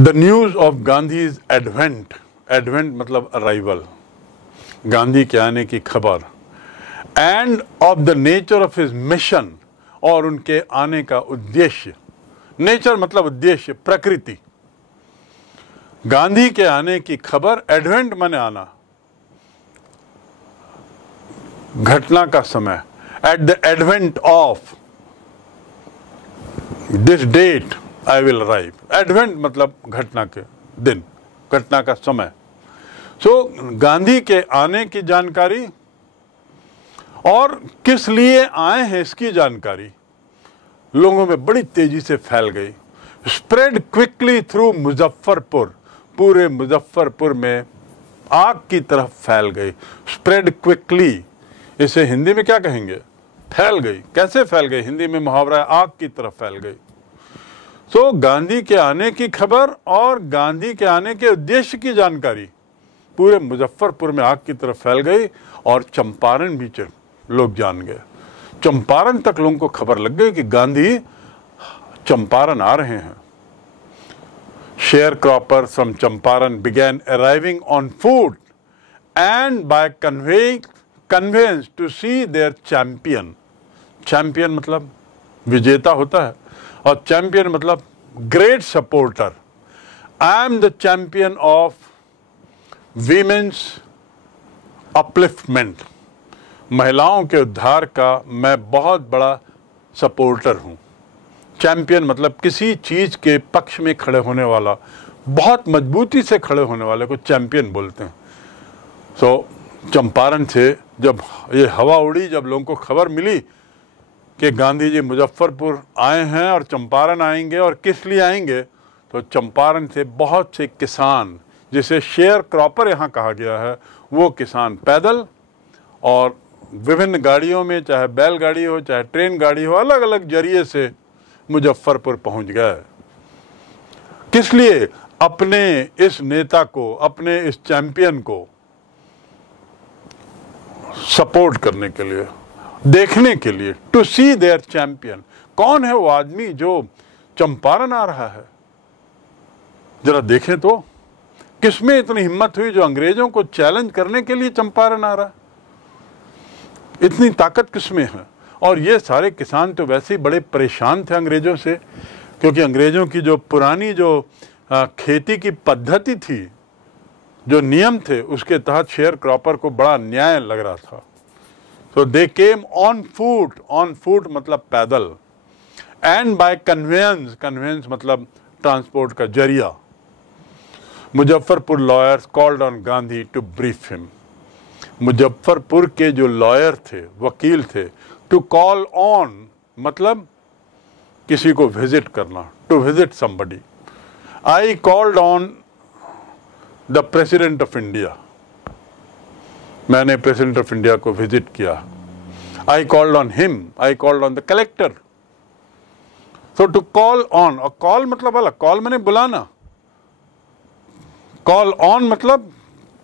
The news of Gandhi's advent, advent मतलब arrival, Gandhi के आने की खबर, end of the nature of his mission, और उनके आने का उद्देश्य। नेचर मतलब उद्देश्य, प्रकृति। गांधी के आने की खबर, एडवेंट माने आना, घटना का समय, at the advent of this date I will arrive. Advent मतलब घटना के दिन, घटना का समय। सो गांधी के आने की जानकारी और किस लिए आए हैं इसकी जानकारी लोगों में बड़ी तेजी से फैल गई। स्प्रेड क्विकली थ्रू मुजफ्फरपुर, पूरे मुजफ्फरपुर में आग की तरफ फैल गई। स्प्रेड क्विकली, इसे हिंदी में क्या कहेंगे? फैल गई। कैसे फैल गई? हिंदी में मुहावरा है, आग की तरफ फैल गई। तो गांधी के आने की खबर और गांधी के आने के उद्देश्य की जानकारी पूरे मुजफ्फरपुर में आग की तरफ फैल गई और चंपारण भी लोग जान गए। चंपारण तक लोगों को खबर लग गई कि गांधी चंपारण आ रहे हैं। Sharecroppers from Champaran began arriving on foot and by conveyance to see their champion. Champion मतलब विजेता होता है और champion मतलब great supporter. I am the champion of women's upliftment. महिलाओं के उद्धार का मैं बहुत बड़ा सपोर्टर हूँ। चैंपियन मतलब किसी चीज के पक्ष में खड़े होने वाला, बहुत मजबूती से खड़े होने वाले को चैंपियन बोलते हैं। सो चंपारण से जब ये हवा उड़ी, जब लोगों को खबर मिली कि गांधी जी मुजफ्फरपुर आए हैं और चंपारण आएंगे और किस लिए आएंगे, तो चंपारण से बहुत से किसान, जिसे शेयर क्रॉपर यहाँ कहा गया है, वो किसान पैदल और विभिन्न गाड़ियों में, चाहे बैलगाड़ी हो चाहे ट्रेन गाड़ी हो, अलग अलग जरिए से मुजफ्फरपुर पहुंच गए। किस लिए? अपने इस नेता को, अपने इस चैंपियन को सपोर्ट करने के लिए, देखने के लिए। To see their champion. कौन है वो आदमी जो चंपारण आ रहा है? जरा देखें तो किसमें इतनी हिम्मत हुई जो अंग्रेजों को चैलेंज करने के लिए चंपारण आ रहा है? इतनी ताकत किसमें है? और ये सारे किसान तो वैसे ही बड़े परेशान थे अंग्रेजों से, क्योंकि अंग्रेजों की जो पुरानी जो खेती की पद्धति थी, जो नियम थे, उसके तहत शेयर क्रॉपर को बड़ा अन्याय लग रहा था। तो दे came on foot, on foot मतलब पैदल, एंड बाय कन्वेंस, कन्वेंस मतलब ट्रांसपोर्ट का जरिया। Muzaffarpur lawyers called on Gandhi to brief him. Muzaffarpur के जो लॉयर थे, वकील थे, टू कॉल ऑन मतलब किसी को विजिट करना, to visit somebody. I called on the president of India, मैंने प्रेसिडेंट ऑफ इंडिया को विजिट किया। I called on him, I called on the collector. So to call on, और call मतलब अलग, कॉल मैंने बुलाना, कॉल ऑन मतलब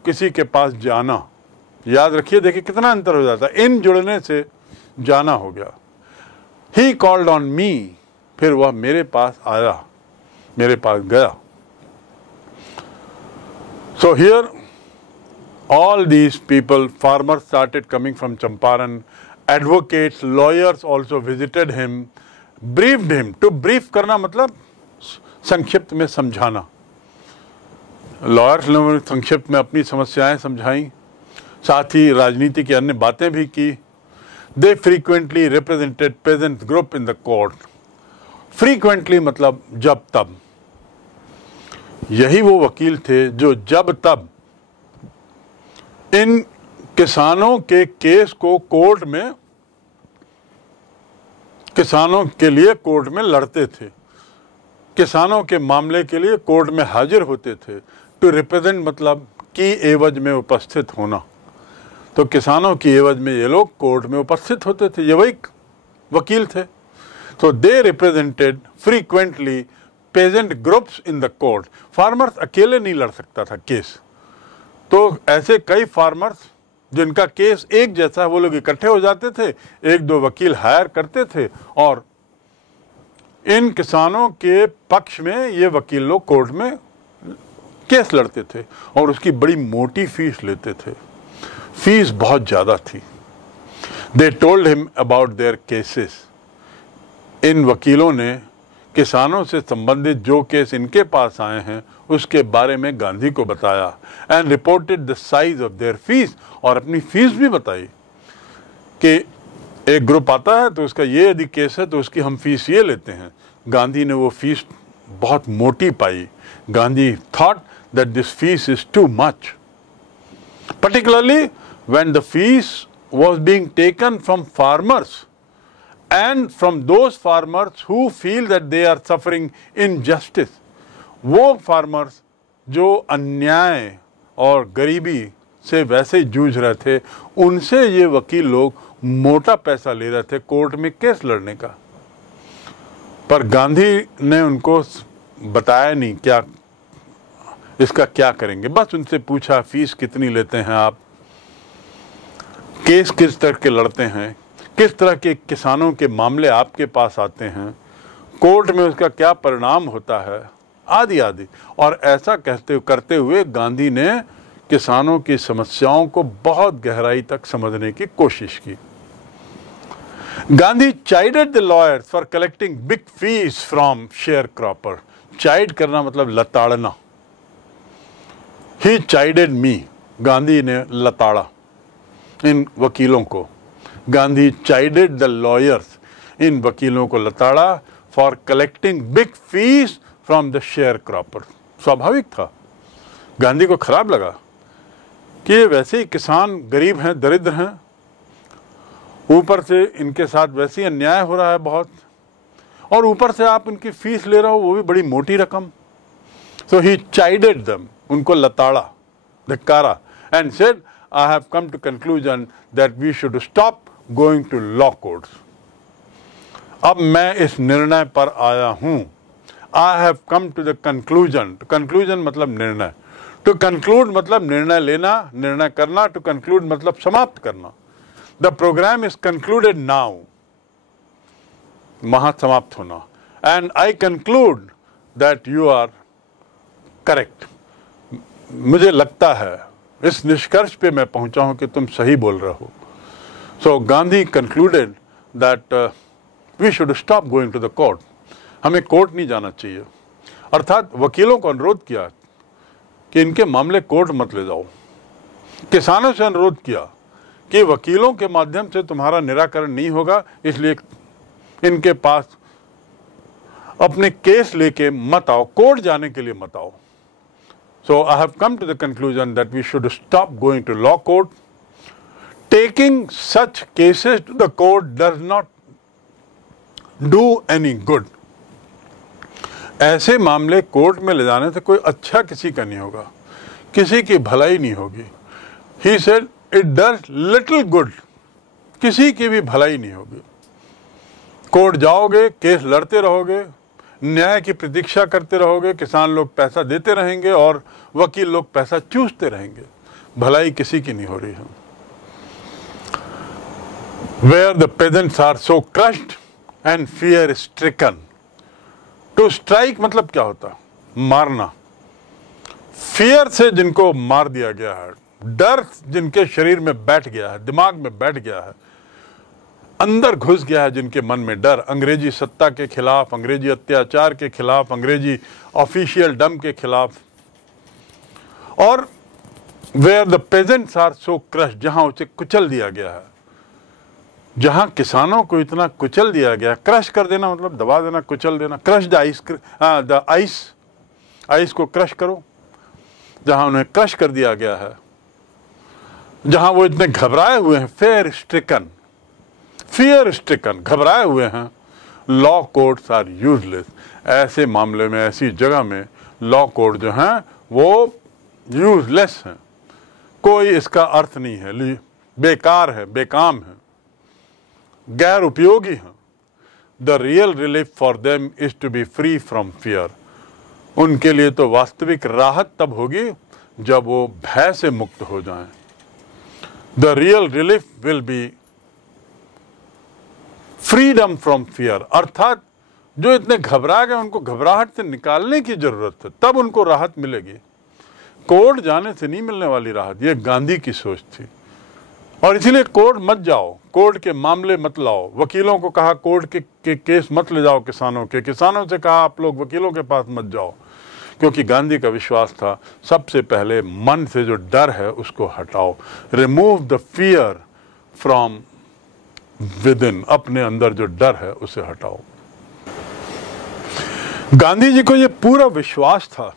किसी के पास जाना। याद रखिए, देखिए कितना अंतर हो जाता है, इन जुड़ने से जाना हो गया। ही कॉल्ड ऑन मी, फिर वह मेरे पास आया, मेरे पास गया। So here all these people, farmers started coming from Champaran, advocates, lawyers also visited him, briefed him. To brief करना मतलब संक्षिप्त में समझाना। लॉयर्स ने संक्षिप्त में अपनी समस्याएं समझाई, साथ ही राजनीति की अन्य बातें भी की। They frequently represented peasant group in the court. Frequently मतलब जब तब। यही वो वकील थे जो जब तब इन किसानों के केस को कोर्ट में, किसानों के लिए कोर्ट में लड़ते थे, किसानों के मामले के लिए कोर्ट में हाजिर होते थे। टू रिप्रेजेंट मतलब की एवज में उपस्थित होना। तो किसानों की एवज में ये लोग कोर्ट में उपस्थित होते थे, ये वही वकील थे। तो they represented frequently peasant groups in the court. Farmers अकेले नहीं लड़ सकता था केस, तो ऐसे कई फार्मर्स जिनका केस एक जैसा है, वो लोग इकट्ठे हो जाते थे, एक दो वकील हायर करते थे और इन किसानों के पक्ष में ये वकील लोग कोर्ट में केस लड़ते थे और उसकी बड़ी मोटी फीस लेते थे। फीस बहुत ज़्यादा थी। They told him about their cases. इन वकीलों ने किसानों से संबंधित जो केस इनके पास आए हैं उसके बारे में गांधी को बताया। And reported the size of their fees, और अपनी फीस भी बताई कि एक ग्रुप आता है तो उसका ये यदि केस है तो उसकी हम फीस ये लेते हैं। गांधी ने वो फीस बहुत मोटी पाई। Gandhi thought that this fees is too much, particularly when the fees was being taken from farmers and from those farmers who feel that they are suffering injustice। वो farmers जो अन्याय और गरीबी से वैसे ही जूझ रहे थे, उनसे ये वकील लोग मोटा पैसा ले रहे थे कोर्ट में केस लड़ने का। पर गांधी ने उनको बताया नहीं क्या इसका क्या करेंगे। बस उनसे पूछा फीस कितनी लेते हैं आप, केस किस तरह के लड़ते हैं, किस तरह के किसानों के मामले आपके पास आते हैं, कोर्ट में उसका क्या परिणाम होता है, आदि आदि। और ऐसा करते हुए गांधी ने किसानों की समस्याओं को बहुत गहराई तक समझने की कोशिश की। Gandhi chided the lawyers for collecting big fees from share cropper. Chide करना मतलब लताड़ना। ही चाइडेड मी, गांधी ने लताड़ा इन वकीलों को। गांधी चाइडेड द लॉयर्स, इन वकीलों को लताड़ा for collecting big fees from the share cropper. स्वाभाविक था, गांधी को खराब लगा कि ये वैसे ही किसान गरीब हैं, दरिद्र हैं, ऊपर से इनके साथ वैसे ही अन्याय हो रहा है बहुत, और ऊपर से आप इनकी फीस ले रहे हो वो भी बड़ी मोटी रकम। सो ही चाइडेड देम, उनको लताड़ा, धिक्कारा, and said I have come to conclusion that we should stop going to law courts। अब मैं इस निर्णय पर आया हूं। I have come to the conclusion। conclusion मतलब निर्णय। To conclude मतलब निर्णय लेना, निर्णय करना। To conclude मतलब समाप्त करना। The program is concluded now। वहां समाप्त होना। And I conclude that you are correct। मुझे लगता है, इस निष्कर्ष पे मैं पहुंचा हूं कि तुम सही बोल रहे हो। So Gandhi concluded that we should stop going to the court. हमें कोर्ट नहीं जाना चाहिए। अर्थात वकीलों को अनुरोध किया कि इनके मामले कोर्ट मत ले जाओ। किसानों से अनुरोध किया कि वकीलों के माध्यम से तुम्हारा निराकरण नहीं होगा, इसलिए इनके पास अपने केस लेके मत आओ, कोर्ट जाने के लिए मत आओ। So I have come to the conclusion that we should stop going to law court। Taking such cases to the court does not do any good। ऐसे मामले कोर्ट में ले जाने से कोई अच्छा किसी का नहीं होगा, किसी की भलाई नहीं होगी। He said it does little good। किसी की भी भलाई नहीं होगी। कोर्ट जाओगे, केस लड़ते रहोगे, न्याय की प्रतीक्षा करते रहोगे, किसान लोग पैसा देते रहेंगे और वकील लोग पैसा चूसते रहेंगे, भलाई किसी की नहीं हो रही है। Where the peasants are so crushed and fear stricken। To strike मतलब क्या होता? मारना। फियर से जिनको मार दिया गया है, डर जिनके शरीर में बैठ गया है, दिमाग में बैठ गया है, अंदर घुस गया है जिनके मन में डर, अंग्रेजी सत्ता के खिलाफ, अंग्रेजी अत्याचार के खिलाफ, अंग्रेजी ऑफिशियल डम के खिलाफ। और where the peasants are so crushed, जहां उसे कुचल दिया गया है, जहां किसानों को इतना कुचल दिया गया। क्रश कर देना मतलब दबा देना, कुचल देना। Crush the ice, the ice को क्रश करो। जहां उन्हें क्रश कर दिया गया है, जहां वो इतने घबराए हुए हैं, फियर स्ट्रिकन, घबराए हुए हैं। Law courts are useless. ऐसे मामले में, ऐसी जगह में लॉ कोर्ट जो हैं वो यूजलेस हैं, कोई इसका अर्थ नहीं है, बेकार है, बेकाम है, गैर उपयोगी हैं। The real relief for them is to be free from fear. उनके लिए तो वास्तविक राहत तब होगी जब वो भय से मुक्त हो जाएं। The real relief will be freedom from fear, अर्थात जो इतने घबरा गए, उनको घबराहट से निकालने की जरूरत है, तब उनको राहत मिलेगी। कोर्ट जाने से नहीं मिलने वाली राहत, ये गांधी की सोच थी। और इसीलिए कोर्ट मत जाओ, कोर्ट के मामले मत लाओ। वकीलों को कहा कोर्ट के केस मत ले जाओ किसानों के, किसानों से कहा आप लोग वकीलों के पास मत जाओ, क्योंकि गांधी का विश्वास था सबसे पहले मन से जो डर है उसको हटाओ। Remove the fear from with in, अपने अंदर जो डर है उसे हटाओ। गांधी जी को यह पूरा विश्वास था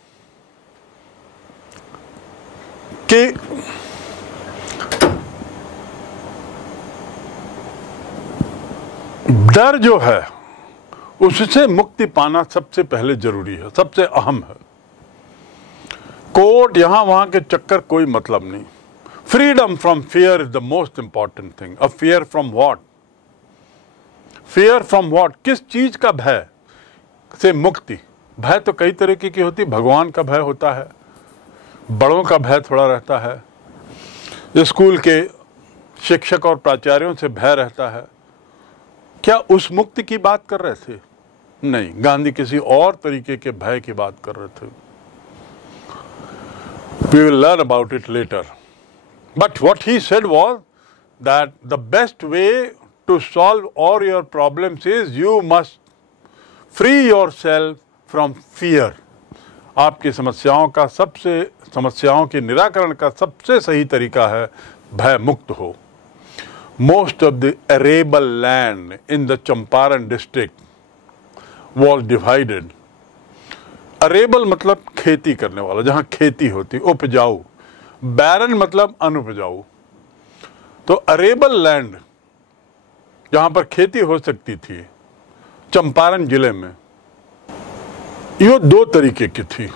कि डर जो है उससे मुक्ति पाना सबसे पहले जरूरी है, सबसे अहम है। कोर्ट यहां वहां के चक्कर कोई मतलब नहीं। Freedom from fear is the most important thing. अब fear from what? Fear from what? किस चीज का भय से मुक्ति? भय तो कई तरीके की होती। भगवान का भय होता है, बड़ों का भय थोड़ा रहता है, स्कूल के शिक्षक और प्राचार्यों से भय रहता है। क्या उस मुक्ति की बात कर रहे थे? नहीं, गांधी किसी और तरीके के भय की बात कर रहे थे। We will learn about it later. But what he said was that the best way to solve all your problems is you must free yourself from fear. आपकी समस्याओं के निराकरण का सबसे सही तरीका है भय मुक्त हो। Most of the arable land in the Champaran district was divided. Arable मतलब खेती करने वाला, जहां खेती होती, उपजाऊ। बैरन मतलब अनुपजाऊ। तो अरेबल लैंड जहां पर खेती हो सकती थी चंपारण जिले में, ये दो तरीके की थी।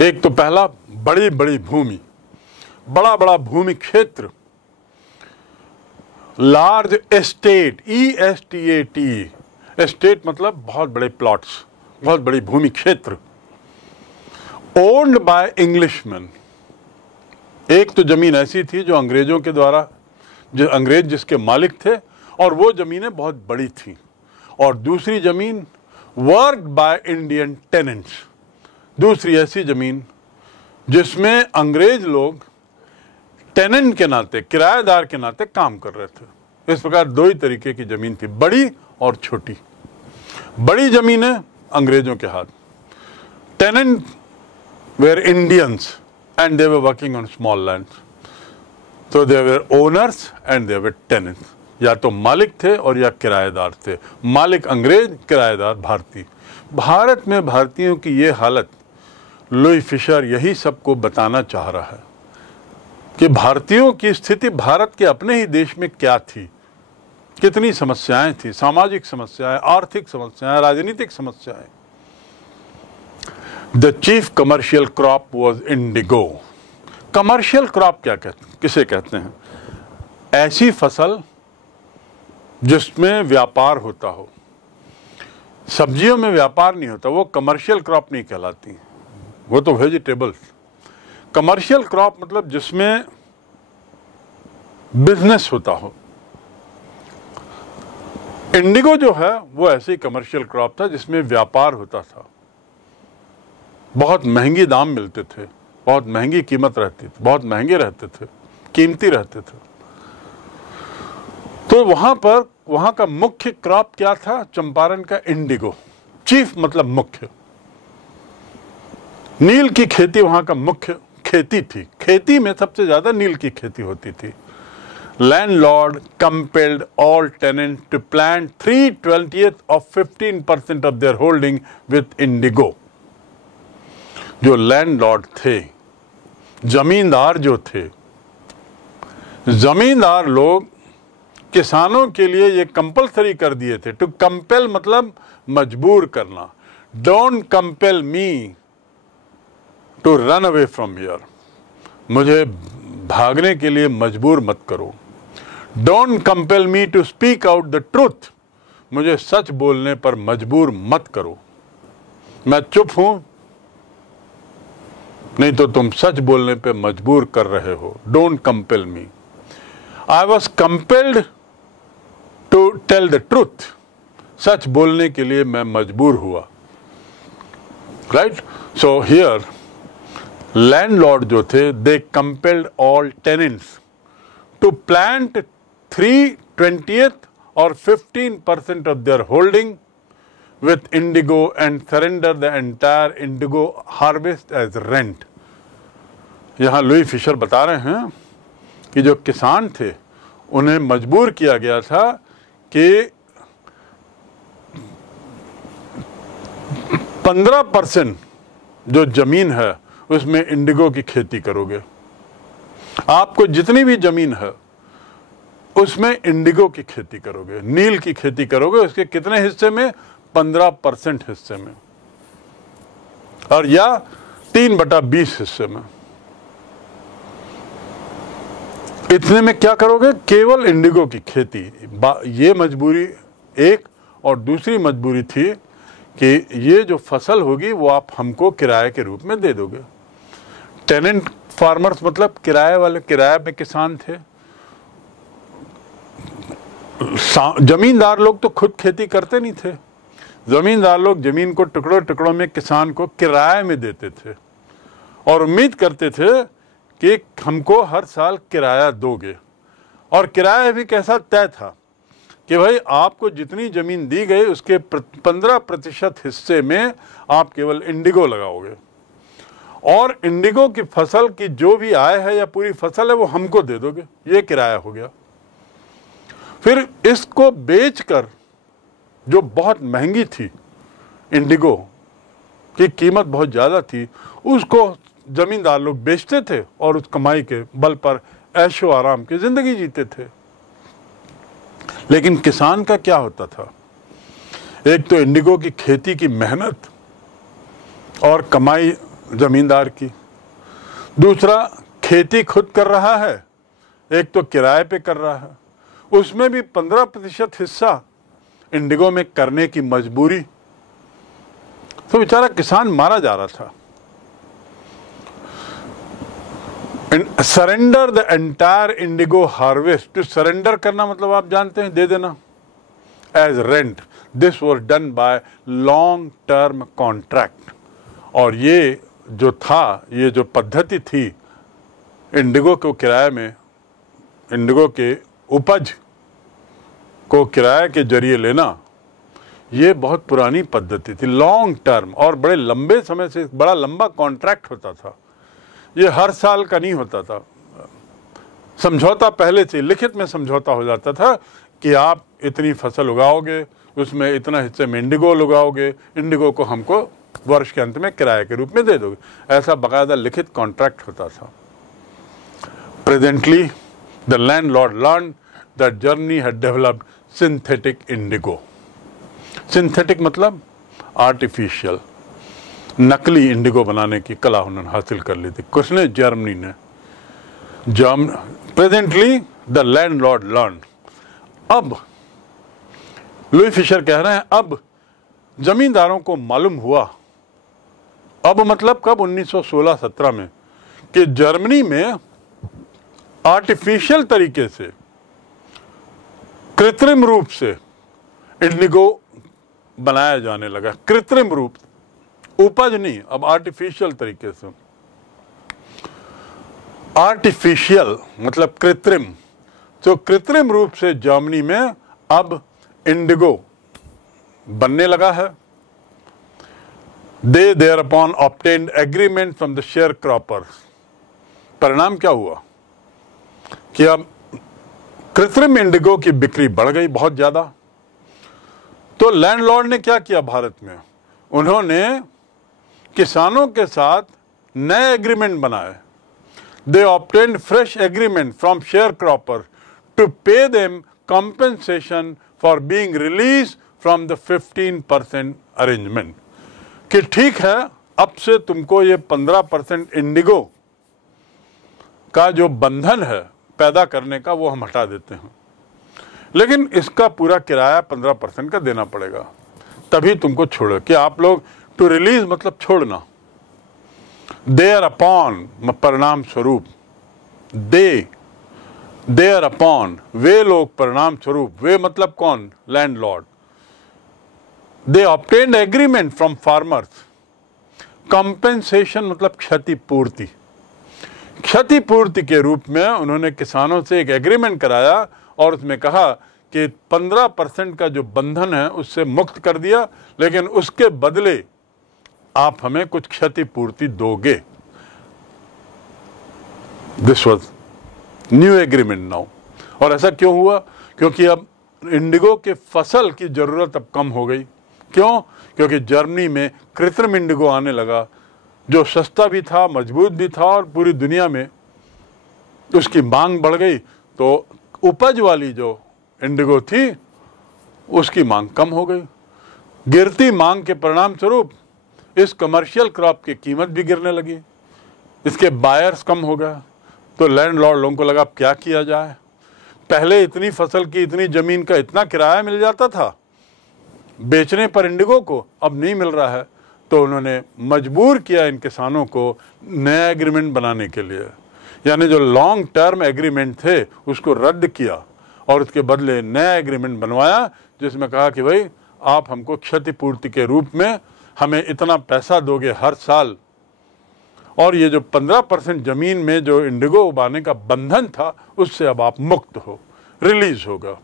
एक तो पहला बड़ी बड़ी भूमि, बड़ा बड़ा भूमि क्षेत्र, लार्ज एस्टेट, ESTAT, एस्टेट मतलब बहुत बड़े प्लॉट्स, बहुत बड़ी भूमि क्षेत्र, ओन्ड बाय इंग्लिशमैन। एक तो जमीन ऐसी थी जो अंग्रेजों के द्वारा, जो अंग्रेज जिसके मालिक थे, और वो जमीनें बहुत बड़ी थी। और दूसरी जमीन वर्कड बाय इंडियन टेनेंट्स, दूसरी ऐसी जमीन जिसमें अंग्रेज लोग टेनेंट के नाते, किराएदार के नाते काम कर रहे थे। इस प्रकार दो ही तरीके की जमीन थी, बड़ी और छोटी। बड़ी जमीनें अंग्रेजों के हाथ, tenant were Indians and they were working on small lands, तो they were owners and they were tenants. या तो मालिक थे और या किराएदार थे। मालिक अंग्रेज, किराएदार भारतीय। भारत में भारतीयों की ये हालत, लुई फिशर यही सबको बताना चाह रहा है कि भारतीयों की स्थिति भारत के अपने ही देश में क्या थी, कितनी समस्याएं थी, सामाजिक समस्याएं, आर्थिक समस्याएं, राजनीतिक समस्याएं। The chief commercial crop was Indigo. Commercial crop किसे कहते हैं? ऐसी फसल जिसमें व्यापार होता हो। सब्जियों में व्यापार नहीं होता, वो कमर्शियल क्रॉप नहीं कहलाती, वो तो वेजिटेबल्स। कमर्शियल क्रॉप मतलब जिसमें बिजनेस होता हो। इंडिगो जो है वो ऐसे ही कमर्शियल क्रॉप था जिसमें व्यापार होता था। बहुत महंगी दाम मिलते थे, बहुत महंगी कीमत रहती थी, बहुत महंगे रहते थे, कीमती रहते थे। तो वहां का मुख्य क्रॉप क्या था? चंपारण का इंडिगो। चीफ मतलब मुख्य। नील की खेती वहां का मुख्य खेती थी। खेती में सबसे ज्यादा नील की खेती होती थी। Landlord compelled all tenants to plant 3/20 of 15% of their holding with indigo. जो लैंडलॉर्ड थे, जमींदार जो थे, जमींदार लोग किसानों के लिए ये कंपलसरी कर दिए थे। टू कंपेल मतलब मजबूर करना। Don't compel me to run away from here, मुझे भागने के लिए मजबूर मत करो। Don't compel me to speak out the truth, मुझे सच बोलने पर मजबूर मत करो। मैं चुप हूं, नहीं तो तुम सच बोलने पे मजबूर कर रहे हो। Don't compel me. I was compelled to tell the truth, सच बोलने के लिए मैं मजबूर हुआ। राइट। सो हियर लैंडलॉर्ड जो थे, they compelled all tenants to plant 3/20 और 15% of their holding with indigo and surrender the entire indigo harvest as rent। यहाँ लुई फिशर बता रहे हैं कि जो किसान थे उन्हें मजबूर किया गया था कि 15% जो जमीन है उसमें इंडिगो की खेती करोगे। आपको जितनी भी जमीन है उसमें इंडिगो की खेती करोगे, नील की खेती करोगे। उसके कितने हिस्से में? 15% हिस्से में, और या 3/20 हिस्से में। इतने में क्या करोगे? केवल इंडिगो की खेती। ये मजबूरी एक, और दूसरी मजबूरी थी कि ये जो फसल होगी वो आप हमको किराए के रूप में दे दोगे। टेनेंट फार्मर्स मतलब किराए वाले, किराए पे किसान थे। जमींदार लोग तो खुद खेती करते नहीं थे। जमींदार लोग जमीन को टुकड़ों टुकड़ों में किसान को किराए में देते थे और उम्मीद करते थे कि हमको हर साल किराया दोगे। और किराया भी कैसा तय था कि भाई आपको जितनी जमीन दी गई उसके 15% हिस्से में आप केवल इंडिगो लगाओगे, और इंडिगो की फसल की जो भी आय है या पूरी फसल है वो हमको दे दोगे। ये किराया हो गया। फिर इसको बेचकर, जो बहुत महंगी थी, इंडिगो की कीमत बहुत ज़्यादा थी, उसको जमींदार लोग बेचते थे और उस कमाई के बल पर ऐशो आराम की जिंदगी जीते थे। लेकिन किसान का क्या होता था? एक तो इंडिगो की खेती की मेहनत और कमाई जमींदार की, दूसरा खेती खुद कर रहा है, एक तो किराए पे कर रहा है, उसमें भी 15% हिस्सा इंडिगो में करने की मजबूरी। तो बेचारा किसान मारा जा रहा था। Surrender the entire indigo harvest. To surrender करना मतलब आप जानते हैं, दे देना, as rent. This was done by long term contract. और ये जो था, ये जो पद्धति थी इंडिगो को किराए में, इंडिगो के उपज को किराए के जरिए लेना, ये बहुत पुरानी पद्धति थी, लॉन्ग टर्म, और बड़े लंबे समय से बड़ा लंबा कॉन्ट्रैक्ट होता था। ये हर साल का नहीं होता था। समझौता पहले से लिखित में समझौता हो जाता था कि आप इतनी फसल उगाओगे, उसमें इतना हिस्से में इंडिगो उगाओगे, इंडिगो को हमको वर्ष के अंत में किराए के रूप में दे दोगे। ऐसा बाकायदा लिखित कॉन्ट्रैक्ट होता था। Presently the landlord learn that Germany had developed synthetic Indigo. Synthetic मतलब आर्टिफिशियल, नकली इंडिगो बनाने की कला उन्होंने हासिल कर ली थी। किसने? जर्मनी ने। Presently the landlord learn. अब लुई फिशर कह रहे हैं अब जमींदारों को मालूम हुआ, अब मतलब कब? 1916-17 में, कि जर्मनी में आर्टिफिशियल तरीके से, कृत्रिम रूप से इंडिगो बनाया जाने लगा। कृत्रिम रूप, उपज नहीं, अब आर्टिफिशियल तरीके से। आर्टिफिशियल मतलब कृत्रिम। तो कृत्रिम रूप से जर्मनी में अब इंडिगो बनने लगा है। They thereupon obtained agreement from the sharecroppers। परिणाम क्या हुआ कि अब कृत्रिम इंडिगो की बिक्री बढ़ गई बहुत ज्यादा। तो लैंडलॉर्ड ने क्या किया भारत में? उन्होंने किसानों के साथ नए एग्रीमेंट बनाए। They obtained fresh agreement from sharecroppers to pay them compensation for being released from the 15% arrangement। कि ठीक है, अब से तुमको ये 15% इंडिगो का जो बंधन है पैदा करने का, वो हम हटा देते हैं, लेकिन इसका पूरा किराया 15% का देना पड़ेगा, तभी तुमको छोड़ो। कि आप लोग, टू रिलीज मतलब छोड़ना, देयर अपॉन परिणाम स्वरूप, देयर अपॉन वे लोग परिणाम स्वरूप, वे मतलब कौन? Landlord. They obtained agreement from farmers, compensation मतलब क्षतिपूर्ति, क्षतिपूर्ति के रूप में उन्होंने किसानों से एक एग्रीमेंट कराया और उसमें कहा कि 15% का जो बंधन है उससे मुक्त कर दिया, लेकिन उसके बदले आप हमें कुछ क्षतिपूर्ति दोगे। This was new agreement now. और ऐसा क्यों हुआ? क्योंकि अब इंडिगो के फसल की जरूरत अब कम हो गई। क्यों? क्योंकि जर्मनी में कृत्रिम इंडिगो आने लगा, जो सस्ता भी था, मजबूत भी था, और पूरी दुनिया में उसकी मांग बढ़ गई, तो उपज वाली जो इंडिगो थी उसकी मांग कम हो गई। गिरती मांग के परिणाम स्वरूप इस कमर्शियल क्रॉप की कीमत भी गिरने लगी, इसके बायर्स कम हो गया। तो लैंडलॉर्ड लोगों को लगा अब क्या किया जाए। पहले इतनी फसल की, इतनी जमीन का इतना किराया मिल जाता था बेचने पर इंडिगो को, अब नहीं मिल रहा है। तो उन्होंने मजबूर किया इन किसानों को नया एग्रीमेंट बनाने के लिए, यानी जो लॉन्ग टर्म एग्रीमेंट थे उसको रद्द किया और उसके बदले नया एग्रीमेंट बनवाया, जिसमें कहा कि भाई आप हमको क्षतिपूर्ति के रूप में हमें इतना पैसा दोगे हर साल, और ये जो 15% जमीन में जो इंडिगो उगाने का बंधन था उससे अब आप मुक्त हो, रिलीज होगा।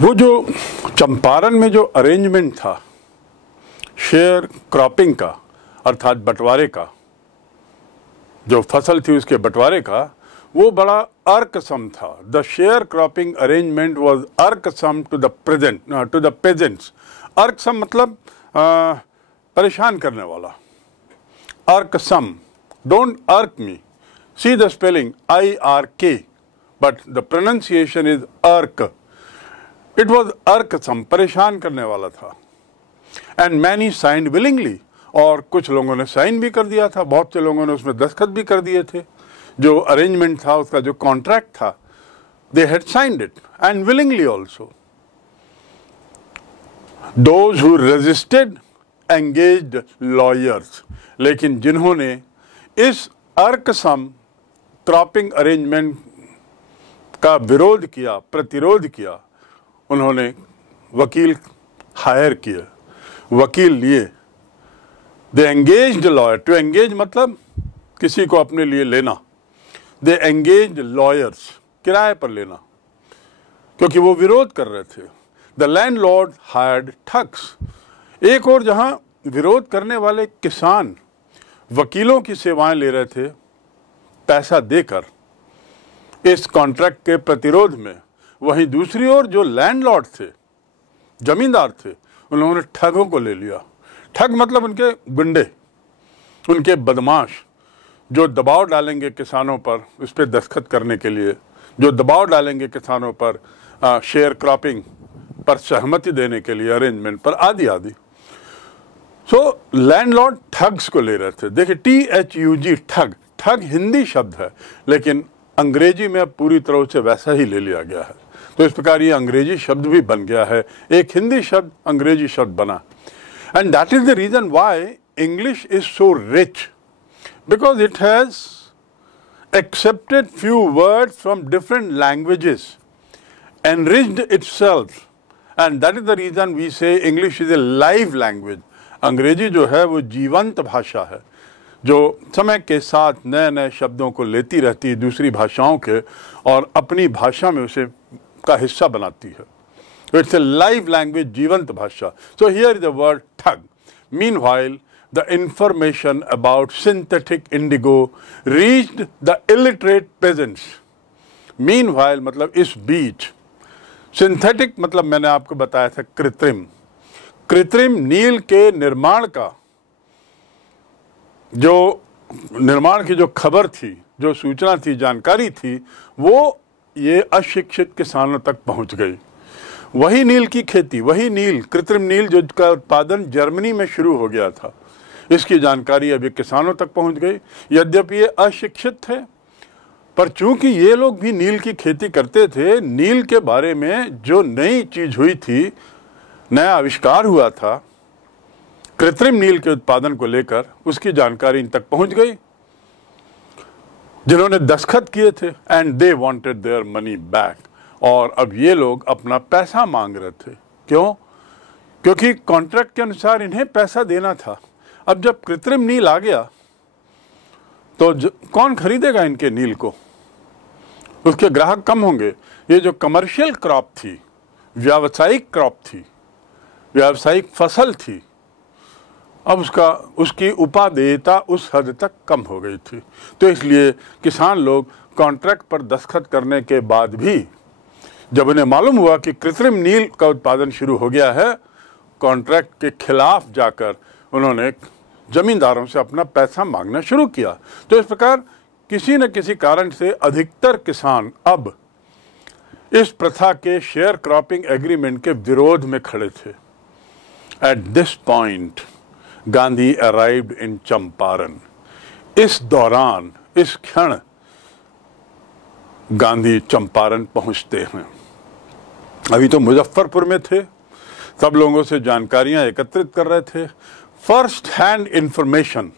वो जो चंपारण में जो अरेंजमेंट था शेयर क्रॉपिंग का, अर्थात बंटवारे का, जो फसल थी उसके बंटवारे का, वो बड़ा अर्कसम था। The share cropping arrangement was irksome to the peasants. Irksome मतलब परेशान करने वाला। Irksome, don't irk me, see the spelling IRK, but the pronunciation is irk. It was irksome, परेशान करने वाला था। एंड मैनी साइंड विलिंगली, और कुछ लोगों ने साइन भी कर दिया था, बहुत से लोगों ने उसमें दस्तखत भी कर दिए थे। जो अरेंजमेंट था, उसका जो कॉन्ट्रैक्ट था, they had signed it and willingly also. Those who resisted engaged lawyers, लेकिन जिन्होंने इस अर्कसम क्रॉपिंग अरेंजमेंट का विरोध किया, प्रतिरोध किया, उन्होंने वकील हायर किए, वकील लिए। दे एंगेज्ड लॉयर, टू एंगेज मतलब किसी को अपने लिए लेना। दे एंगेज्ड लॉयर्स, किराए पर लेना, क्योंकि वो विरोध कर रहे थे। The landlord hired thugs. एक और जहां विरोध करने वाले किसान वकीलों की सेवाएं ले रहे थे पैसा देकर इस कॉन्ट्रैक्ट के प्रतिरोध में, वहीं दूसरी ओर जो लैंडलॉर्ड थे, जमींदार थे, उन्होंने ठगों को ले लिया। ठग मतलब उनके गुंडे, उनके बदमाश, जो दबाव डालेंगे किसानों पर उस पर दस्तखत करने के लिए, जो दबाव डालेंगे किसानों पर शेयर क्रॉपिंग पर सहमति देने के लिए, अरेंजमेंट पर, आदि आदि। सो लैंडलॉर्ड ठग्स को ले रहे थे। देखिए THUG, ठग, ठग हिंदी शब्द है, लेकिन अंग्रेजी में अब पूरी तरह से वैसा ही ले लिया गया है। तो इस प्रकार ये अंग्रेजी शब्द भी बन गया है, एक हिंदी शब्द अंग्रेजी शब्द बना। And that is the reason why English is so rich, because it has accepted few words from different languages, enriched itself, and that is the reason we say English is a live language. अंग्रेजी जो है वो जीवंत भाषा है, जो समय के साथ नए नए शब्दों को लेती रहती है दूसरी भाषाओं के, और अपनी भाषा में उसे का हिस्सा बनाती है। इट्स ए लाइव लैंग्वेज, जीवंत भाषा। So here is the word thug. Meanwhile the information about synthetic indigo reached the illiterate peasants. Meanwhile मतलब इस बीच, सिंथेटिक मतलब मैंने आपको बताया था कृत्रिम, कृत्रिम नील के निर्माण का जो निर्माण की जो खबर थी, जो सूचना थी, जानकारी थी, वो ये अशिक्षित किसानों तक पहुंच गई। वही नील की खेती, वही नील, कृत्रिम नील जो का उत्पादन जर्मनी में शुरू हो गया था, इसकी जानकारी अभी किसानों तक पहुंच गई। यद्यपि ये अशिक्षित थे, पर चूंकि ये लोग भी नील की खेती करते थे, नील के बारे में जो नई चीज हुई थी, नया आविष्कार हुआ था कृत्रिम नील के उत्पादन को लेकर, उसकी जानकारी इन तक पहुंच गई, जिन्होंने दस्तखत किए थे। And they wanted their money back, और अब ये लोग अपना पैसा मांग रहे थे। क्यों? क्योंकि कॉन्ट्रैक्ट के अनुसार इन्हें पैसा देना था। अब जब कृत्रिम नील आ गया तो कौन खरीदेगा इनके नील को? उसके ग्राहक कम होंगे। ये जो कमर्शियल क्रॉप थी, व्यावसायिक क्रॉप थी, व्यावसायिक फसल थी, अब उसकी उपादेयता उस हद तक कम हो गई थी। तो इसलिए किसान लोग कॉन्ट्रैक्ट पर दस्तखत करने के बाद भी जब उन्हें मालूम हुआ कि कृत्रिम नील का उत्पादन शुरू हो गया है, कॉन्ट्रैक्ट के खिलाफ जाकर उन्होंने जमींदारों से अपना पैसा मांगना शुरू किया। तो इस प्रकार किसी न किसी कारण से अधिकतर किसान अब इस प्रथा के शेयर क्रॉपिंग एग्रीमेंट के विरोध में खड़े थे। At this point Gandhi arrived in Champaran. इस दौरान, इस क्षण गांधी चंपारण पहुंचते हैं। अभी तो मुजफ्फरपुर में थे, सब लोगों से जानकारियां एकत्रित कर रहे थे, फर्स्ट हैंड इंफॉर्मेशन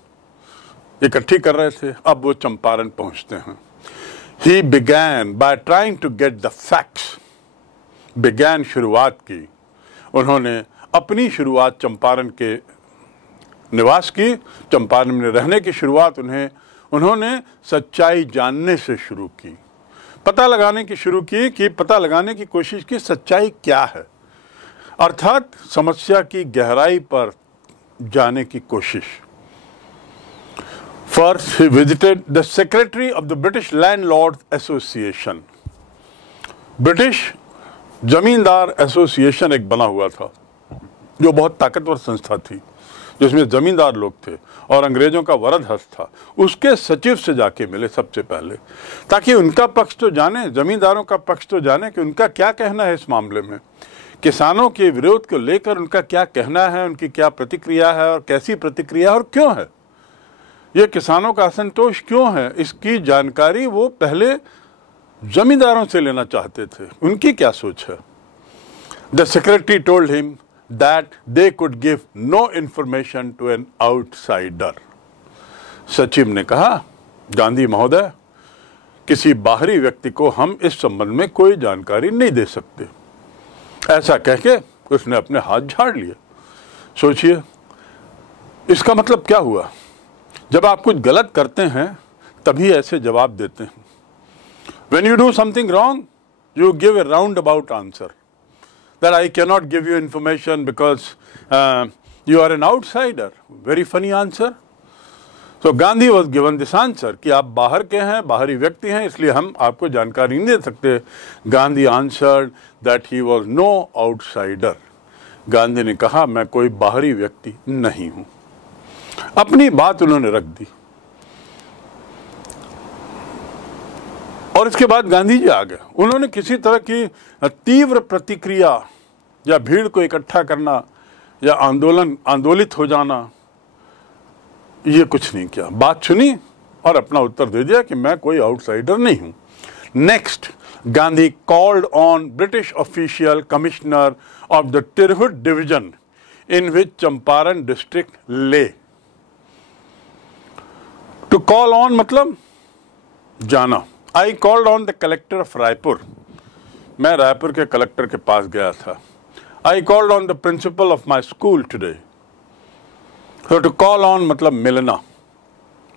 इकट्ठी कर रहे थे। अब वो चंपारण पहुंचते हैं। He began by trying to get the facts. Began शुरुआत की, उन्होंने अपनी शुरुआत चंपारण के निवास की, चंपारण में रहने की शुरुआत उन्होंने सच्चाई जानने से शुरू की, पता लगाने की कोशिश की सच्चाई क्या है, अर्थात समस्या की गहराई पर जाने की कोशिश। First he visited the secretary of the British landlords association. British जमींदार एसोसिएशन एक बना हुआ था जो बहुत ताकतवर संस्था थी, जिसमें जमींदार लोग थे और अंग्रेजों का वरद हस्त था। उसके सचिव से जाके मिले सबसे पहले, ताकि उनका पक्ष तो जाने, जमींदारों का पक्ष तो जाने कि उनका क्या कहना है इस मामले में, किसानों के विरोध को लेकर उनका क्या कहना है, उनकी क्या प्रतिक्रिया है और कैसी प्रतिक्रिया और क्यों है, ये किसानों का असंतोष क्यों है, इसकी जानकारी वो पहले जमींदारों से लेना चाहते थे, उनकी क्या सोच है। The secretary told him that they could give no information to an outsider। सचिव ने कहा, गांधी महोदय, किसी बाहरी व्यक्ति को हम इस संबंध में कोई जानकारी नहीं दे सकते। ऐसा कह के उसने अपने हाथ झाड़ लिए। सोचिए इसका मतलब क्या हुआ। जब आप कुछ गलत करते हैं तभी ऐसे जवाब देते हैं। When you do something wrong, you give a roundabout answer that I cannot give you information because you are an outsider। Very funny answer। So Gandhi was given this answer कि आप बाहर के हैं, बाहरी व्यक्ति हैं, इसलिए हम आपको जानकारी नहीं दे सकते। Gandhi answered that he was no outsider। Gandhi ने कहा, मैं कोई बाहरी व्यक्ति नहीं हूं। अपनी बात उन्होंने रख दी और इसके बाद गांधी जी आ गए। उन्होंने किसी तरह की तीव्र प्रतिक्रिया या भीड़ को इकट्ठा करना या आंदोलित हो जाना, ये कुछ नहीं किया। बात सुनी और अपना उत्तर दे दिया कि मैं कोई आउटसाइडर नहीं हूं। Next, Gandhi called on British official commissioner of the Tirhut division in which Champaran district lay. To call on मतलब जाना। I called on the collector of Raipur. मैं रायपुर के कलेक्टर के पास गया था। I called on the principal of my school today. तो to call on मतलब मिलना,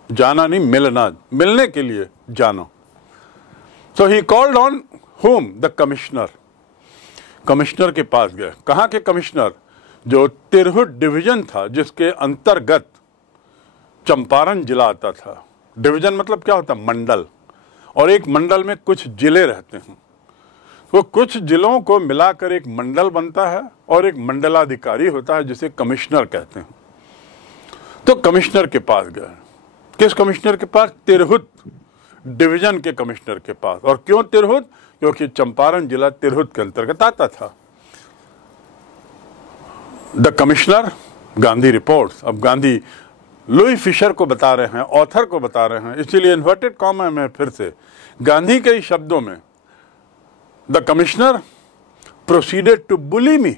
जाना नहीं, मिलना, मिलने के लिए जाना। So he called on whom? The commissioner. Commissioner के पास गए। कहाँ के कमिश्नर? जो तिरहुत डिवीजन था, जिसके अंतर्गत चंपारण जिला आता था। डिवीजन मतलब क्या होता? मंडल। और एक मंडल में कुछ जिले रहते हैं, तो कुछ जिलों को मिलाकर एक मंडल बनता है और एक मंडलाधिकारी होता है जिसे कमिश्नर कहते हैं। तो कमिश्नर के पास गए। किस कमिश्नर के पास? तिरहुत डिवीजन के कमिश्नर के पास। और क्यों तिरहुत? क्योंकि चंपारण जिला तिरहुत के अंतर्गत आता था। The commissioner Gandhi reports. अब गांधी लुई फिशर को बता रहे हैं, ऑथर को बता रहे हैं, इसीलिए इन्वर्टेड कॉमा में फिर से गांधी के ही शब्दों में, the commissioner proceeded to bully me.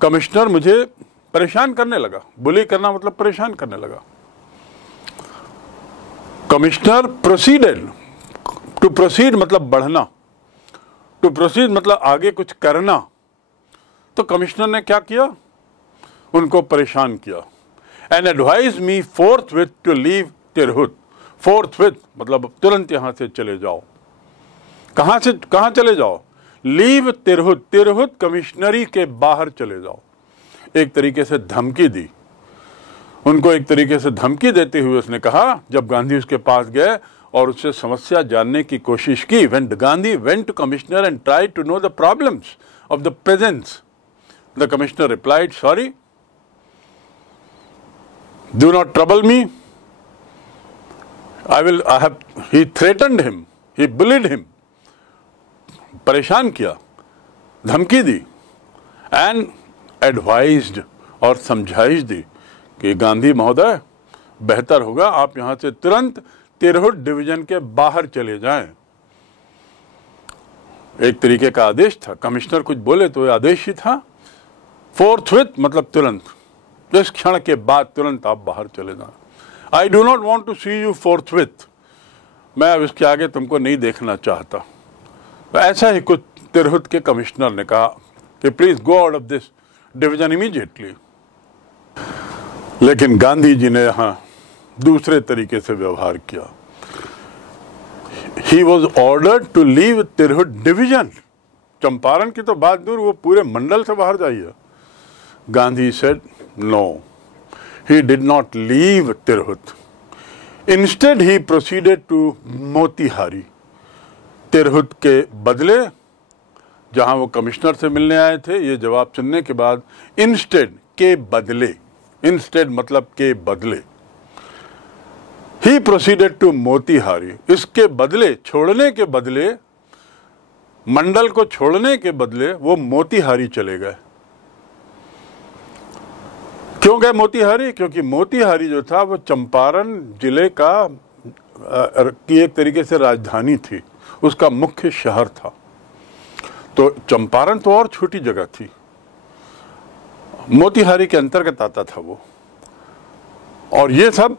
Commissioner मुझे परेशान करने लगा। बुली करना मतलब परेशान करने लगा। कमिश्नर प्रोसीडेड, टू प्रोसीड मतलब बढ़ना, टू प्रोसीड मतलब आगे कुछ करना। तो कमिश्नर ने क्या किया, उनको परेशान किया। And advise me forthwith to leave Tirhut. Forthwith मतलब तुरंत यहां से चले जाओ। कहां चले जाओ? लीव तिरहुत, तिरहुत कमिश्नरी के बाहर चले जाओ। एक तरीके से धमकी दी उनको। एक तरीके से धमकी देते हुए उसने कहा, जब गांधी उसके पास गए और उससे समस्या जानने की कोशिश की, when Gandhi went to commissioner and tried to know the problems of the peasants, the commissioner replied, sorry, do not trouble me. He threatened him, he bullied him, परेशान किया, धमकी दी, and advised और समझाइश दी कि गांधी महोदय बेहतर होगा आप यहां से तुरंत तिरहुत डिवीजन के बाहर चले जाएं। एक तरीके का आदेश था, कमिश्नर कुछ बोले तो आदेश ही था। फोर्थविथ मतलब तुरंत, इस क्षण के बाद तुरंत आप बाहर चले जाएं। I do not want to see you forthwith, मैं अब इसके आगे तुमको नहीं देखना चाहता। तो ऐसा ही कुछ तिरहुत के कमिश्नर ने कहा कि please go out of this division immediately. लेकिन गांधी जी ने यहां दूसरे तरीके से व्यवहार किया। He was ordered to leave Tirhut division. Champaran की तो बात दूर, वो पूरे मंडल से बाहर जाइए। Gandhi said no, he did not leave Tirhut. Instead he proceeded to Motihari. Tirhut के बदले, जहां वो कमिश्नर से मिलने आए थे, ये जवाब सुनने के बाद, इंस्टेड के बदले, इंस्टेड मतलब के बदले, ही प्रोसीडेड टू मोतीहारी। इसके बदले, छोड़ने के बदले, मंडल को छोड़ने के बदले वो मोतीहारी चले गए। क्यों गए मोतीहारी? क्योंकि मोतीहारी जो था वो चंपारण जिले की एक तरीके से राजधानी थी, उसका मुख्य शहर था। तो चंपारण तो और छोटी जगह थी, मोतीहारी के अंतर्गत आता था वो, और ये सब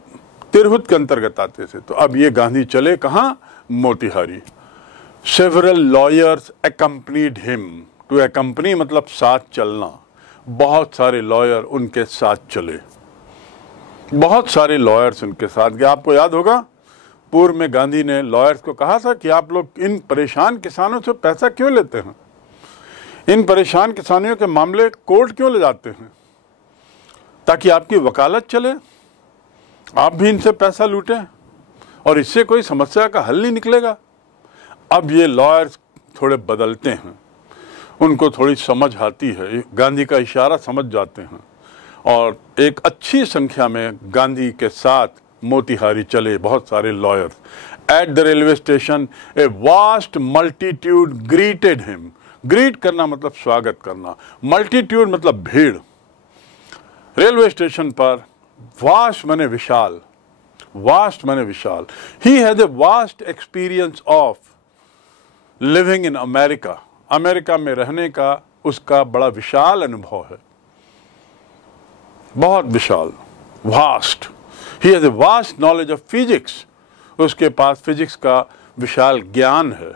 तिरहुत के अंतर्गत आते थे। तो अब ये गांधी चले कहां? Motihari. Several lawyers accompanied him। To accompany मतलब साथ चलना। बहुत सारे लॉयर उनके साथ चले, बहुत सारे लॉयर्स उनके साथ गए। आपको याद होगा पूर्व में गांधी ने लॉयर्स को कहा था कि आप लोग इन परेशान किसानों से पैसा क्यों लेते हैं, इन परेशान किसानियों के मामले कोर्ट क्यों ले जाते हैं, ताकि आपकी वकालत चले, आप भी इनसे पैसा लूटें और इससे कोई समस्या का हल नहीं निकलेगा। अब ये लॉयर्स थोड़े बदलते हैं, उनको थोड़ी समझ आती है, गांधी का इशारा समझ जाते हैं, और एक अच्छी संख्या में गांधी के साथ मोतीहारी चले बहुत सारे lawyers. At the railway station a vast multitude greeted him. Greet करना मतलब स्वागत करना, मल्टीट्यूड मतलब भीड़। रेलवे स्टेशन पर वास्ट माने विशाल, वास्ट माने विशाल। He has a vast experience of living in America. America में रहने का उसका बड़ा विशाल अनुभव है, बहुत विशाल, vast. He has a vast knowledge of physics. उसके पास फिजिक्स का विशाल ज्ञान है।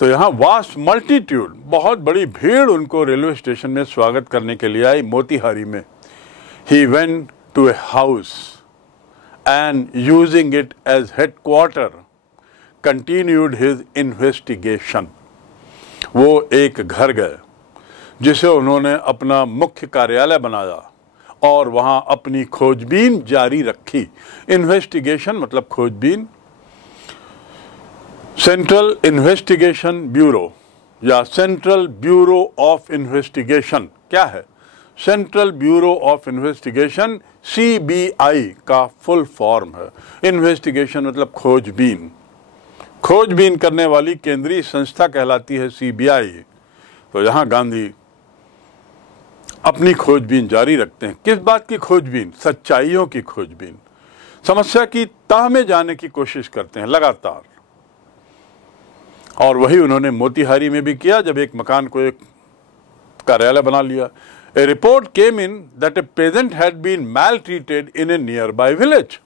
तो यहाँ वास्ट मल्टीट्यूड, बहुत बड़ी भीड़ उनको रेलवे स्टेशन में स्वागत करने के लिए आई मोतीहारी में। He went to a house and using it as headquarter continued his investigation. वो एक घर गए जिसे उन्होंने अपना मुख्य कार्यालय बनाया और वहां अपनी खोजबीन जारी रखी। इन्वेस्टिगेशन मतलब खोजबीन। सेंट्रल इन्वेस्टिगेशन ब्यूरो या सेंट्रल ब्यूरो ऑफ इन्वेस्टिगेशन क्या है? Central bureau of investigation CBI का फुल फॉर्म है। इन्वेस्टिगेशन मतलब खोजबीन, खोजबीन करने वाली केंद्रीय संस्था कहलाती है CBI। तो यहां गांधी अपनी खोजबीन जारी रखते हैं। किस बात की खोजबीन? सच्चाइयों की खोजबीन। समस्या की तह में जाने की कोशिश करते हैं लगातार, और वही उन्होंने मोतीहारी में भी किया जब एक मकान को एक कार्यालय बना लिया। A report came in that a peasant had been maltreated in a nearby village।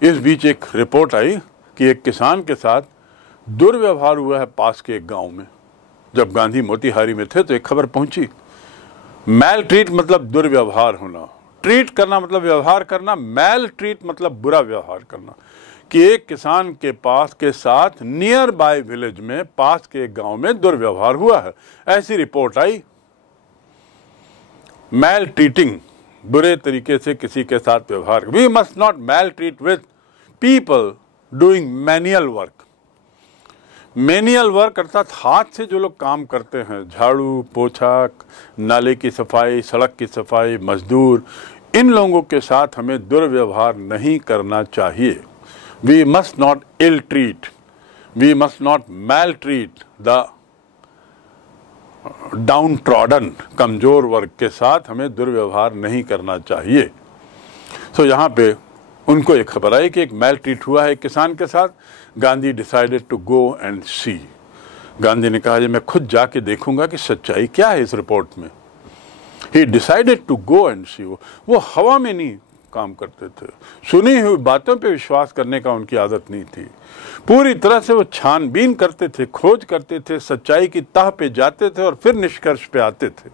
इस बीच एक रिपोर्ट आई कि एक किसान के साथ दुर्व्यवहार हुआ है पास के एक गांव में। जब गांधी मोतिहारी में थे तो एक खबर पहुंची, मैल ट्रीट मतलब दुर्व्यवहार होना, ट्रीट करना मतलब व्यवहार करना, मैल ट्रीट मतलब बुरा व्यवहार करना, कि एक किसान के पास के साथ नियर बाय विलेज में, पास के एक गांव में दुर्व्यवहार हुआ है, ऐसी रिपोर्ट आई। मैल ट्रीटिंग, बुरे तरीके से किसी के साथ व्यवहार। We must not maltreat with people doing manual work. Manual work अर्थात हाथ से जो लोग काम करते हैं, झाड़ू पोछा, नाले की सफाई, सड़क की सफाई, मजदूर, इन लोगों के साथ हमें दुर्व्यवहार नहीं करना चाहिए। We must not ill treat, we must not maltreat the downtrodden, कमजोर वर्ग के साथ हमें दुर्व्यवहार नहीं करना चाहिए। सो यहाँ पे उनको एक खबर आई कि एक मैल ट्रीट हुआ है एक किसान के साथ। Gandhi decided to go and see. Gandhi ने कहा, मैं खुद जाके देखूंगा कि सच्चाई क्या है इस रिपोर्ट में। He decided to go and see. वो हवा में नहीं काम करते थे, सुनी हुई बातों पे विश्वास करने का उनकी आदत नहीं थी। पूरी तरह से वो छानबीन करते थे, खोज करते थे, सच्चाई की तह पे जाते थे और फिर निष्कर्ष पे आते थे।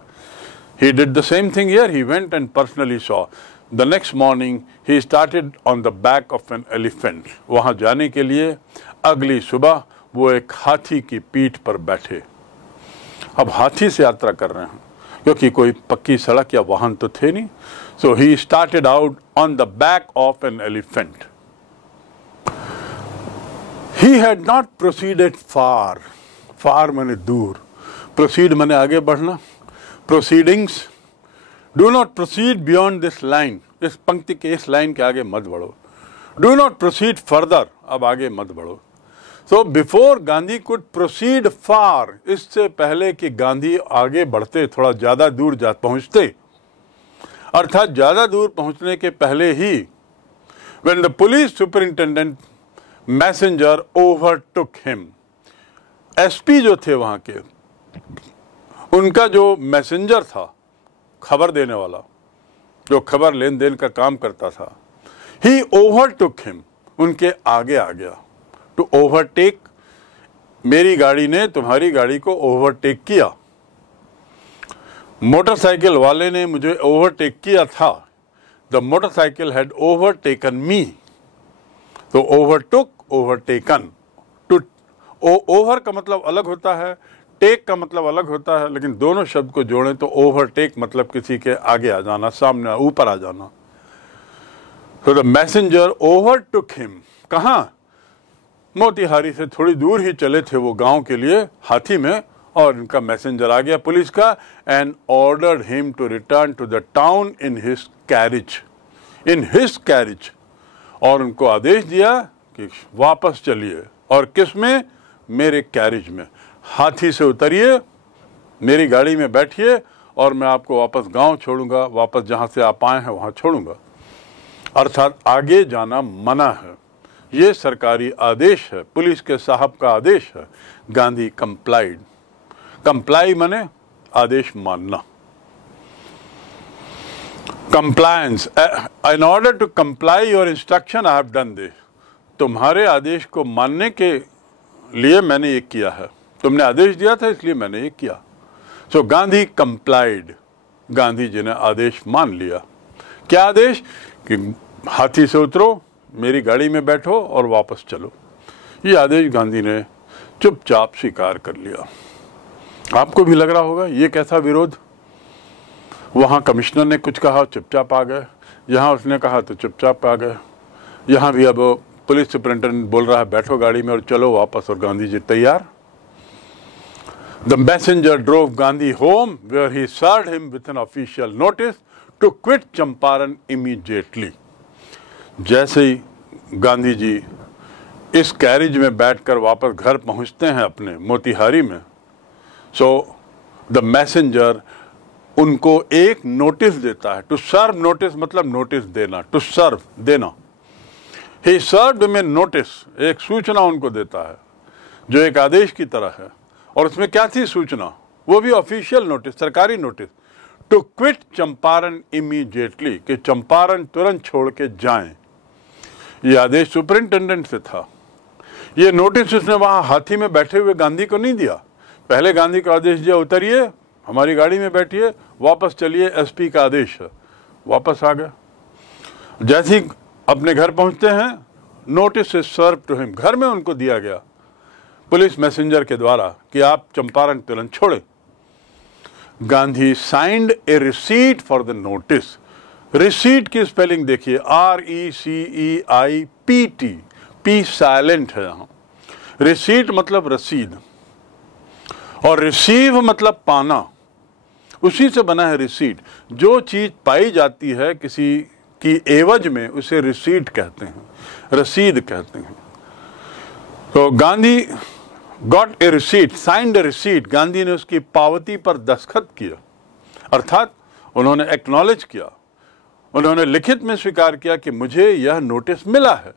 He did the same thing here. He went and personally saw. The next morning he started on the back of an elephant. वहाँ जाने के लिए अगली सुबह वो एक हाथी की पीठ पर बैठे। अब हाथी से यात्रा कर रहे हैं क्योंकि कोई पक्की सड़क या वाहन तो थे नहीं। So he started out on the back of an elephant. He had not proceeded far. Far माने दूर, proceed माने आगे बढ़ना। Proceedings, do not proceed beyond this line. इस पंक्ति के इस लाइन के आगे मत बढ़ो। Do not proceed further, अब आगे मत बढ़ो। So before Gandhi could proceed far, इससे पहले कि गांधी आगे बढ़ते, थोड़ा ज़्यादा दूर जा पहुँचते, अर्थात ज़्यादा दूर पहुँचने के पहले ही when the police superintendent messenger overtook him, SP जो थे वहाँ के, उनका जो मैसेंजर था, खबर देने वाला, जो खबर लेन देन का काम करता था, ही ओवरटुक हिम, उनके आगे आ गया। टू ओवरटेक, मेरी गाड़ी ने तुम्हारी गाड़ी को ओवरटेक किया, मोटरसाइकिल वाले ने मुझे ओवरटेक किया था। द मोटरसाइकिल हैड ओवरटेकन मी। तो ओवरटुक, ओवरटेकन। टू ओवर का मतलब अलग होता है, टेक का मतलब अलग होता है, लेकिन दोनों शब्द को जोड़ें तो ओवरटेक मतलब किसी के आगे आ जाना, सामने ऊपर आ जाना। तो द मैसेंजर ओवरटुक हिम, कहाँ? मोतिहारी से थोड़ी दूर ही चले थे वो गांव के लिए हाथी में, और इनका मैसेंजर आ गया पुलिस का, and ordered him to return to the town in his carriage, in his carriage, और उनको आदेश दिया कि वापस चलिए। और किस में? मेरे कैरिज में। हाथी से उतरिए, मेरी गाड़ी में बैठिए और मैं आपको वापस गांव छोड़ूंगा, वापस जहां से आप आए हैं वहां छोड़ूंगा। अर्थात आगे जाना मना है, ये सरकारी आदेश है, पुलिस के साहब का आदेश है। गांधी कंप्लाइड। कंप्लाई माने आदेश मानना। Compliance, in order to comply your instruction I have done this. तुम्हारे आदेश को मानने के लिए मैंने ये किया है, तुमने आदेश दिया था इसलिए मैंने ये किया। सो गांधी कंप्लाइड, गांधी जी ने आदेश मान लिया। क्या आदेश? कि हाथी से उतरो, मेरी गाड़ी में बैठो और वापस चलो। ये आदेश गांधी ने चुपचाप स्वीकार कर लिया। आपको भी लग रहा होगा ये कैसा विरोध। वहाँ कमिश्नर ने कुछ कहा, चुपचाप आ गए, यहाँ उसने कहा तो चुपचाप आ गए, यहाँ भी अब पुलिस सुपरिटेंडेंट बोल रहा है बैठो गाड़ी में और चलो वापस, और गांधी जी तैयार। The messenger drove Gandhi home where he served him with an official notice to quit Champaran immediately. जैसे ही गांधी जी इस कैरिज में बैठकर वापस घर पहुंचते हैं अपने मोतिहारी में, सो द मैसेंजर उनको एक नोटिस देता है। टू सर्व नोटिस मतलब नोटिस देना, टू सर्व देना। ही सर्व्ड में नोटिस, एक सूचना उनको देता है जो एक आदेश की तरह है। और उसमें क्या थी सूचना? वो भी ऑफिशियल नोटिस, सरकारी notice. To quit Champaran immediately, कि चंपारण तुरंत छोड़ के जाएं। ये आदेश सुपरिंटेंडेंट से था। ये नोटिस उसने वहां हाथी में बैठे हुए गांधी को नहीं दिया, पहले गांधी का आदेश दिया, उतरिए, हमारी गाड़ी में बैठिए, वापस चलिए, एसपी का आदेश है। वापस आ गए। जैसे ही अपने घर पहुंचते हैं, notice is serve to him, घर में उनको दिया गया पुलिस मैसेंजर के द्वारा कि आप चंपारण तुरंत छोड़े। Gandhi signed A receipt for the notice. Receipt की स्पेलिंग देखिए, RECEIPT, P साइलेंट है यहां। रिसीट मतलब रसीद, और रिसीव मतलब पाना, उसी से बना है रिसीट। जो चीज पाई जाती है किसी की एवज में उसे रिसीट कहते हैं, रसीद कहते हैं। तो Gandhi got a receipt, signed A receipt, Gandhi ने उसकी पावती पर दस्तखत किया, अर्थात उन्होंने एक्नॉलेज किया, उन्होंने लिखित में स्वीकार किया कि मुझे यह नोटिस मिला है।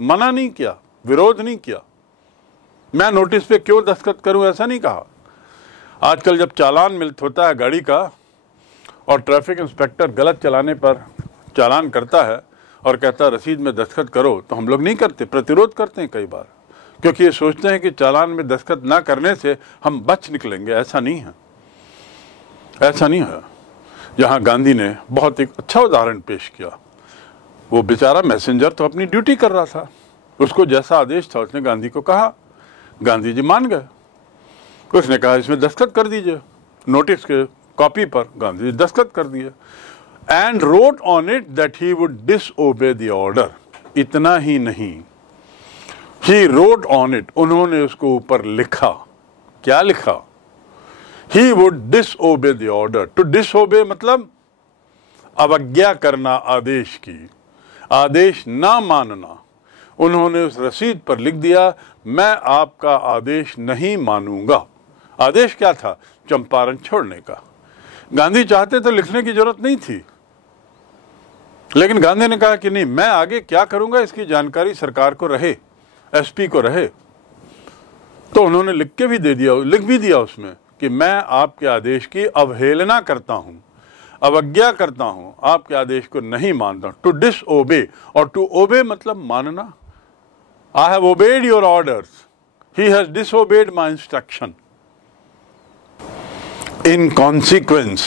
मना नहीं किया, विरोध नहीं किया, मैं नोटिस पे क्यों दस्तखत करूं, ऐसा नहीं कहा। आजकल जब चालान मिलता होता है गाड़ी का और ट्रैफिक इंस्पेक्टर गलत चलाने पर चालान करता है और कहता है रसीद में दस्तखत करो, तो हम लोग नहीं करते, प्रतिरोध करते हैं कई बार, क्योंकि ये सोचते हैं कि चालान में दस्तखत ना करने से हम बच निकलेंगे। ऐसा नहीं है, ऐसा नहीं है। यहाँ गांधी ने बहुत एक अच्छा उदाहरण पेश किया। वो बेचारा मैसेंजर तो अपनी ड्यूटी कर रहा था, उसको जैसा आदेश था उसने गांधी को कहा, गांधी जी मान गए। उसने कहा इसमें दस्तखत कर दीजिए, नोटिस के कॉपी पर गांधी जी दस्तखत कर दिए। And wrote on it that he would disobey the order. इतना ही नहीं, ही रोट ऑन इट, उन्होंने उसको ऊपर लिखा। क्या लिखा? He would disobey the order. To disobey मतलब अवज्ञा करना आदेश की, आदेश ना मानना। उन्होंने उस रसीद पर लिख दिया, मैं आपका आदेश नहीं मानूंगा। आदेश क्या था? चंपारण छोड़ने का। गांधी चाहते तो लिखने की जरूरत नहीं थी, लेकिन गांधी ने कहा कि नहीं, मैं आगे क्या करूंगा इसकी जानकारी सरकार को रहे, एसपी को रहे। तो उन्होंने लिख के भी दे दिया, लिख भी दिया उसमें कि मैं आपके आदेश की अवहेलना करता हूं, अवज्ञा करता हूं, आपके आदेश को नहीं मानता। टू डिसओबे, और टू ओबे मतलब मानना। I have obeyed your orders, he has disobeyed my instruction. In consequence,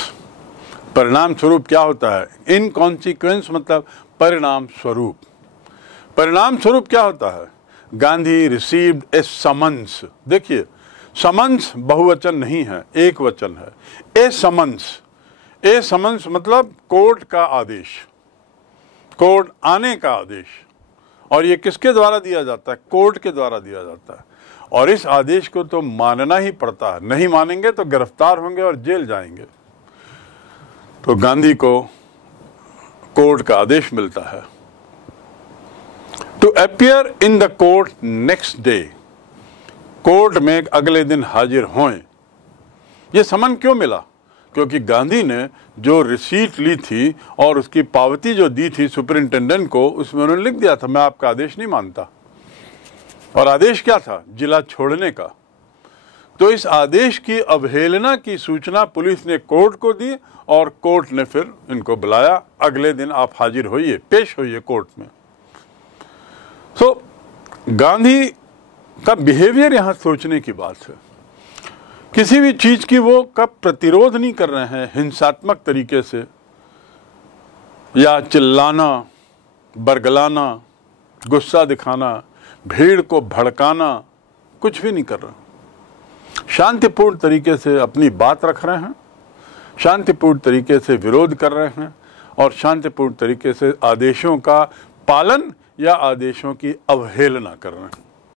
परिणाम स्वरूप क्या होता है? इन कॉन्सिक्वेंस मतलब परिणाम स्वरूप। परिणाम स्वरूप क्या होता है? गांधी रिसीव्ड ए समन्स। देखिए, समन्स बहुवचन नहीं है, एक वचन है। ए समन्स, ए समन्स मतलब कोर्ट का आदेश, कोर्ट आने का आदेश। और ये किसके द्वारा दिया जाता है? कोर्ट के द्वारा दिया जाता है। और इस आदेश को तो मानना ही पड़ता है, नहीं मानेंगे तो गिरफ्तार होंगे और जेल जाएंगे। तो गांधी को कोर्ट का आदेश मिलता है to appear in the court next day, court में अगले दिन हाजिर हों। ये समन क्यों मिला? क्योंकि गांधी ने जो रिसीट ली थी और उसकी पावती जो दी थी सुपरिंटेंडेंट को, उसमें उन्होंने लिख दिया था मैं आपका आदेश नहीं मानता। और आदेश क्या था? जिला छोड़ने का। तो इस आदेश की अवहेलना की सूचना पुलिस ने कोर्ट को दी और कोर्ट ने फिर इनको बुलाया, अगले दिन आप हाजिर होइए, पेश होइए कोर्ट में। तो गांधी का बिहेवियर यहां सोचने की बात है। किसी भी चीज की वो कब प्रतिरोध नहीं कर रहे हैं हिंसात्मक तरीके से, या चिल्लाना, बरगलाना, गुस्सा दिखाना, भीड़ को भड़काना, कुछ भी नहीं कर रहे। शांतिपूर्ण तरीके से अपनी बात रख रहे हैं, शांतिपूर्ण तरीके से विरोध कर रहे हैं और शांतिपूर्ण तरीके से आदेशों का पालन या आदेशों की अवहेलना कर रहे हैं।